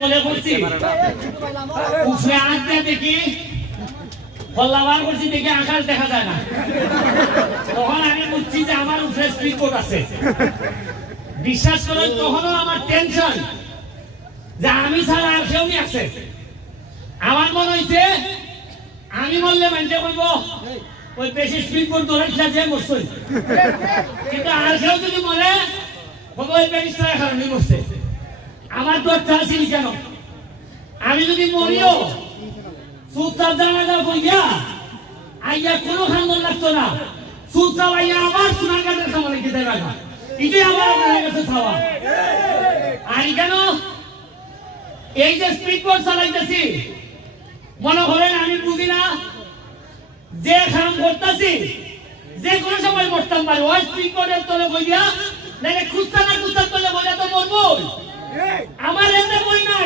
বলে করছি উপরে আঁক দিয়ে দেখি ফল্লাবার করছি দেখি আকাশ দেখা যায় না। তখন আমি বুঝছি যে আমার উপরে স্পিড আছে। বিশ্বাস করেন তখনও আমার টেনশন যে আমি ছাড়া আর কেউ আছে। আমার মনে হইছে আমি বললে মানতে বলব ওই বেশি স্পিড বোর্ড ধরে খেলা বসছে, কিন্তু আর কেউ যদি বলে ওই ব্যারিস্টারের কারণে বসছে। আমার ডরটা আছে কেন, আমি যদি মরিও চুপচাপ জানাজা বইয়া আইয়া কোনো খান্দন লাগতো না, চুপচাপ আইয়া আবার সোনার কাঠের খাবার লিখে দেয় না। এটাই আমার আপনার কাছে চাওয়া। আর কেন এই যে স্পিড বোর্ড চালাইতেছি মনে করেন আমি বুঝি না যে কাম করতেছি যে কোনো সময় মরতাম পারি। ওই স্পিড বোর্ডের তলে বইয়া নাকি খুঁজতে না খুঁজতে তলে বইয়া তো মরবো। আমার এতে বই নাই,